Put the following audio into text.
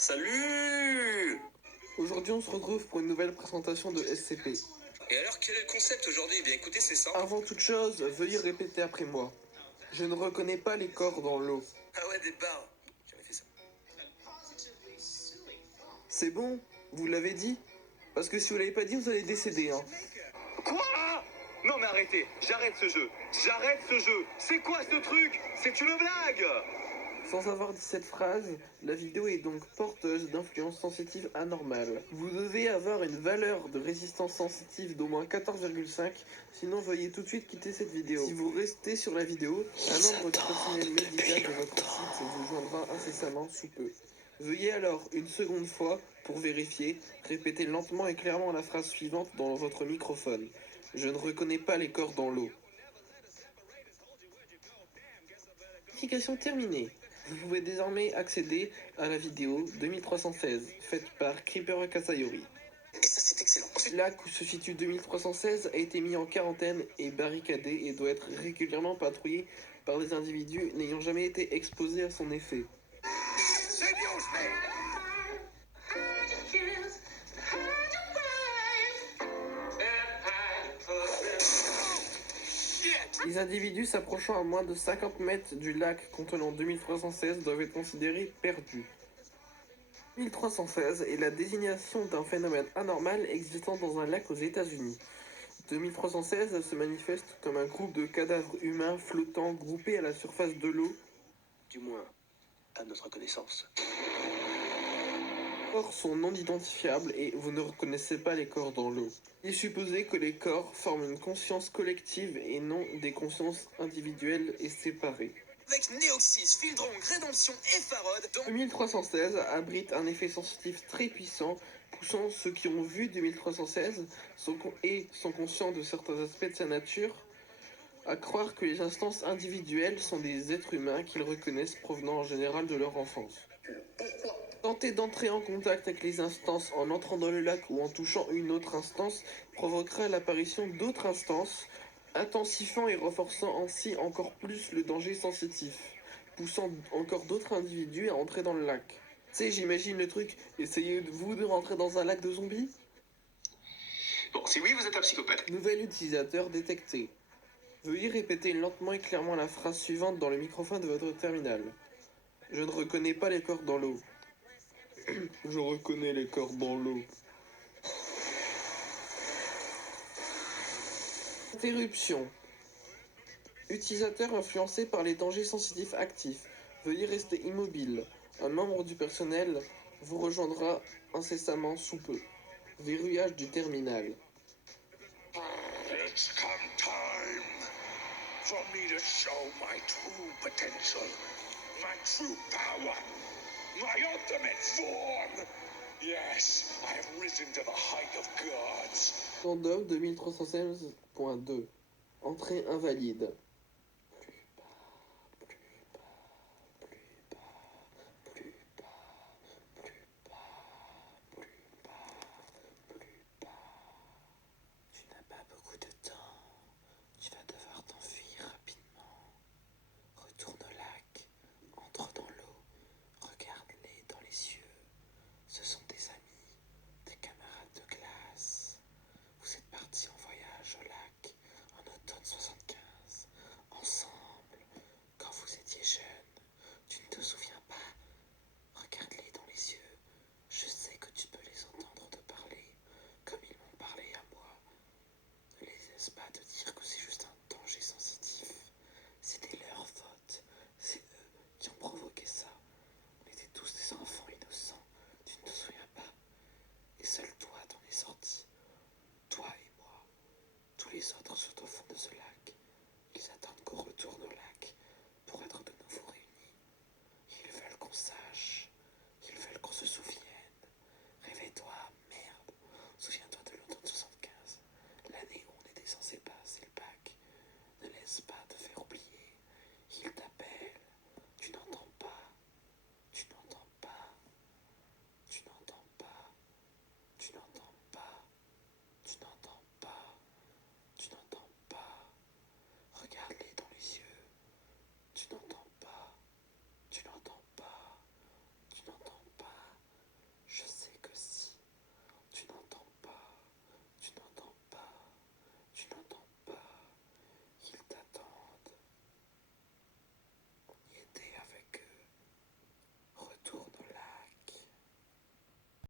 Salut! Aujourd'hui, on se retrouve pour une nouvelle présentation de SCP. Et alors, quel est le concept aujourd'hui? Eh bien, écoutez, c'est simple. Avant toute chose, veuillez répéter après moi. Je ne reconnais pas les corps dans l'eau. Ah ouais, des barres. J'ai jamais fait ça. C'est bon? Vous l'avez dit? Parce que si vous l'avez pas dit, vous allez décéder, hein. Quoi? Non mais arrêtez, j'arrête ce jeu. C'est quoi ce truc? C'est une blague. Sans avoir dit cette phrase, la vidéo est donc porteuse d'influence sensitive anormale. Vous devez avoir une valeur de résistance sensitive d'au moins 14,5, sinon veuillez tout de suite quitter cette vidéo. Si vous restez sur la vidéo, un membre du personnel médical de votre site vous joindra incessamment sous peu. Veuillez alors une seconde fois, pour vérifier, répéter lentement et clairement la phrase suivante dans votre microphone. Je ne reconnais pas les corps dans l'eau. Vérification terminée. Vous pouvez désormais accéder à la vidéo 2316, faite par Creeper Kasayori. Et ça, c'est excellent. Ensuite, Là où se situe 2316 a été mis en quarantaine et barricadé et doit être régulièrement patrouillé par des individus n'ayant jamais été exposés à son effet. Les individus s'approchant à moins de 50 mètres du lac contenant 2316 doivent être considérés perdus. 2316 est la désignation d'un phénomène anormal existant dans un lac aux États-Unis. 2316 se manifeste comme un groupe de cadavres humains flottants groupés à la surface de l'eau, du moins, à notre connaissance. Les corps sont non identifiables et vous ne reconnaissez pas les corps dans l'eau. Il est supposé que les corps forment une conscience collective et non des consciences individuelles et séparées. Avec Neoxys, Fildrong, Rédemption et Farod, donc... 2316 abrite un effet sensitif très puissant, poussant ceux qui ont vu 2316 sont conscients de certains aspects de sa nature, à croire que les instances individuelles sont des êtres humains qu'ils reconnaissent provenant en général de leur enfance. Tenter d'entrer en contact avec les instances en entrant dans le lac ou en touchant une autre instance provoquera l'apparition d'autres instances, intensifiant et renforçant ainsi encore plus le danger sensitif, poussant encore d'autres individus à entrer dans le lac. Tu sais, j'imagine le truc, essayez-vous de rentrer dans un lac de zombies? Bon, si oui, vous êtes un psychopathe. Nouvel utilisateur détecté. Veuillez répéter lentement et clairement la phrase suivante dans le microphone de votre terminal. Je ne reconnais pas les corps dans l'eau. Je reconnais les corps dans l'eau. Interruption. Utilisateur influencé par les dangers sensitifs actifs. Veuillez rester immobile. Un membre du personnel vous rejoindra incessamment sous peu. Verrouillage du terminal. It's come time for me to show my true potential, my true power, my ultimate form. Yes, I have risen to the height of gods. Random 2316.2. Entrée invalide.